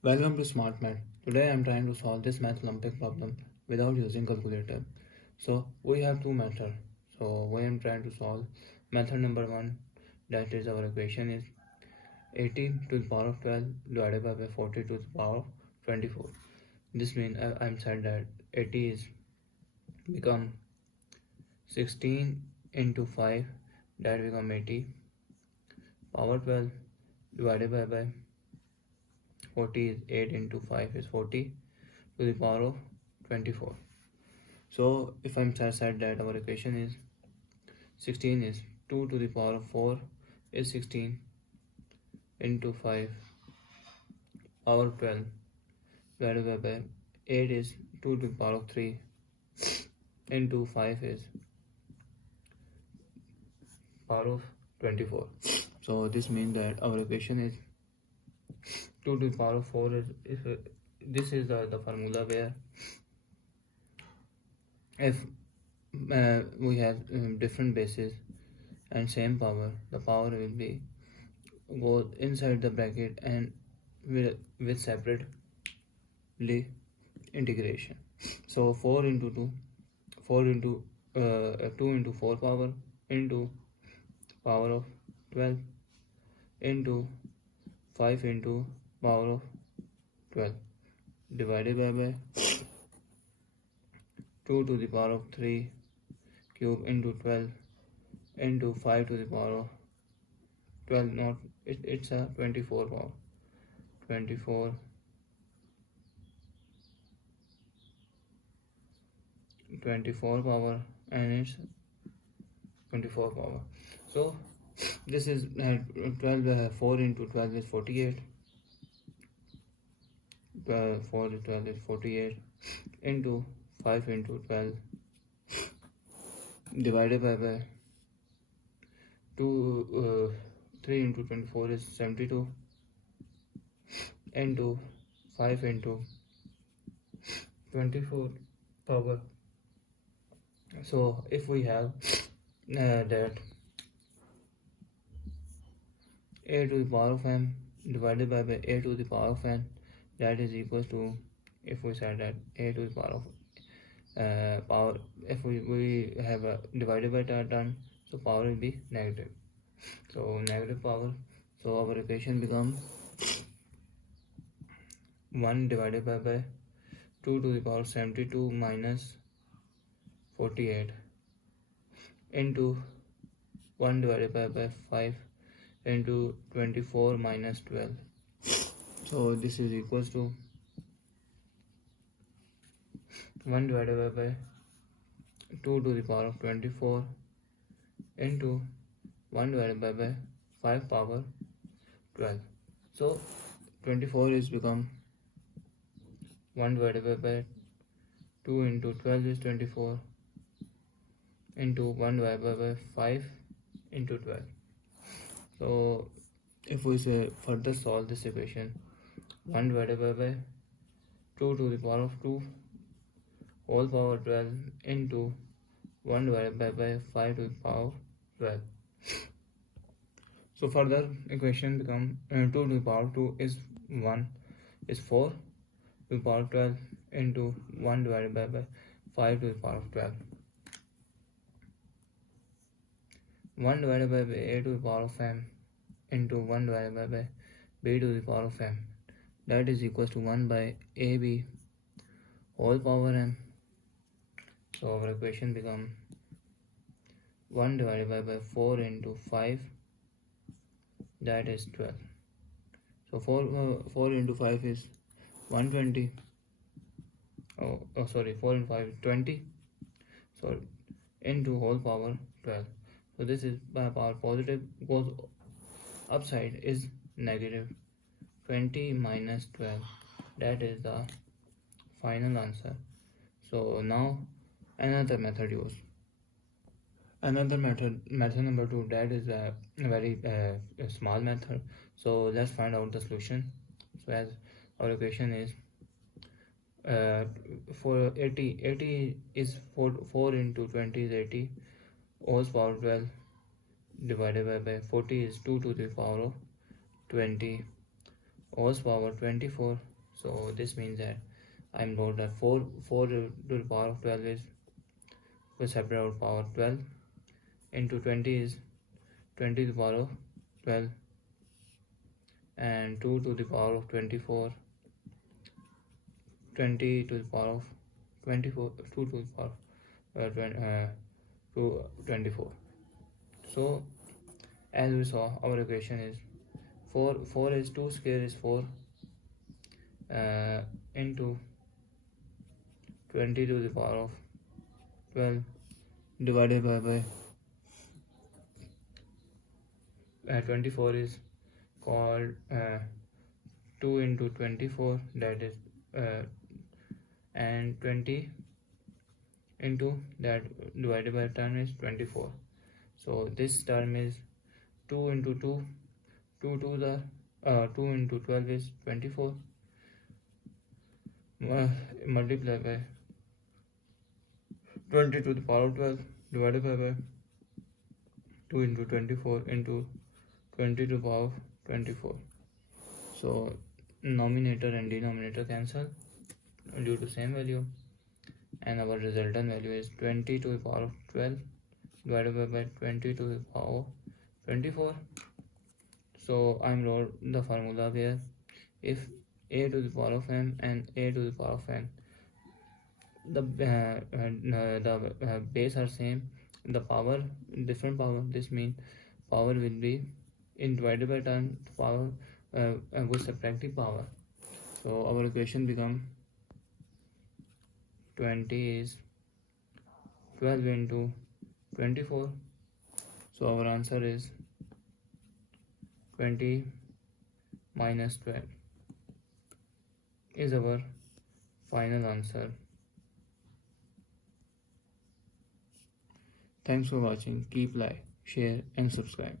Welcome to Smart Math. Today I am trying to solve this Math Olympic problem without using calculator. So we have two methods. So we am trying to solve method number 1, that is our equation is 80 to the power of 12 divided by 40 to the power of 24. This means I am said that 80 is become 16 into 5, that become 80 power 12 divided by 40 is 8 into 5 is 40 to the power of 24. So if I'm said that our equation is 16 is 2 to the power of 4 is 16 into 5 power 12 divided by 8 is 2 to the power of 3 into 5 is power of 24. So this means that our equation is 2 to the power of 4 is this is the formula where if we have different bases and same power, the power will be go inside the bracket and with separately integration. So 4 into 2 2 into 4 power into power of 12 into 5 into power of 12 divided by 2 to the power of 3 cube into 12 into 5 to the power of 12, not it's a 24 power 24 power and it's 24 power. So this is 12 4 into 12 is 48 4 into 12 is 48 into 5 into 12 divided by 2 3 into 24 is 72 into 5 into 24 power. So if we have that a to the power of m divided by a to the power of n, that is equals to, if we said that a to the power of power, if we have a divided by term, so power will be negative, so negative power. So our equation becomes 1 divided by 2 to the power 72 minus 48 into 1 divided by 5 into 24 minus 12. So this is equals to 1 divided by 2 to the power of 24 into 1 divided by 5 power 12. So 24 is become 1 divided by 2 into 12 is 24 into 1 divided by 5 into 12. So if we say further solve this equation, 1 divided by 2 to the power of 2 whole power 12 into 1 divided by 5 to the power of 12. So further equation become 2 to the power 2 is 1 is 4 to the power 12 into 1 divided by 5 to the power of 12. 1 divided by a to the power of m into 1 divided by b to the power of m, that is equals to 1 by ab whole power m. So our equation become 1 divided by 4 into 5, that is 12. So 4 into 5 is 120. Oh sorry, 4 into 5 is 20. So into whole power 12. So this is by power positive, goes upside is negative 20 minus 12, that is the final answer. So now another method use. Another method number 2, that is a very small method. So let's find out the solution. So as our equation is for 80 is 4 into 20 is 80 whole power 12 divided by 40 is 2 to the power of 20 cos power 24. So this means that I'm wrote that 4 to the power of 12 is, we separate out power 12 into 20 is 20 to the power of 12, and 2 to the power of 24, 20 to the power of 24, 2 to the power of 24. So as we saw, our equation is 4 is 2 square is 4 into 20 to the power of 12 divided by 24 is called 2 into 24, that is and 20 into that divided by term is 24. So this term is 2 into 2, 2 to the 2 into 12 is 24, multiplied by 20 to the power of 12 divided by 2 into 24 into 20 to the power of 24. So numerator and denominator cancel due to same value, and our resultant value is 20 to the power of 12 divided by 20 to the power of 24. So I'm wrote the formula where if a to the power of m and a to the power of n, the base are same, the power different power, this means power will be in divided by term power with subtracting power. So our equation become 20 is 12 into 24. So our answer is 20 minus 12 is our final answer. Thanks for watching. Keep like, share and subscribe.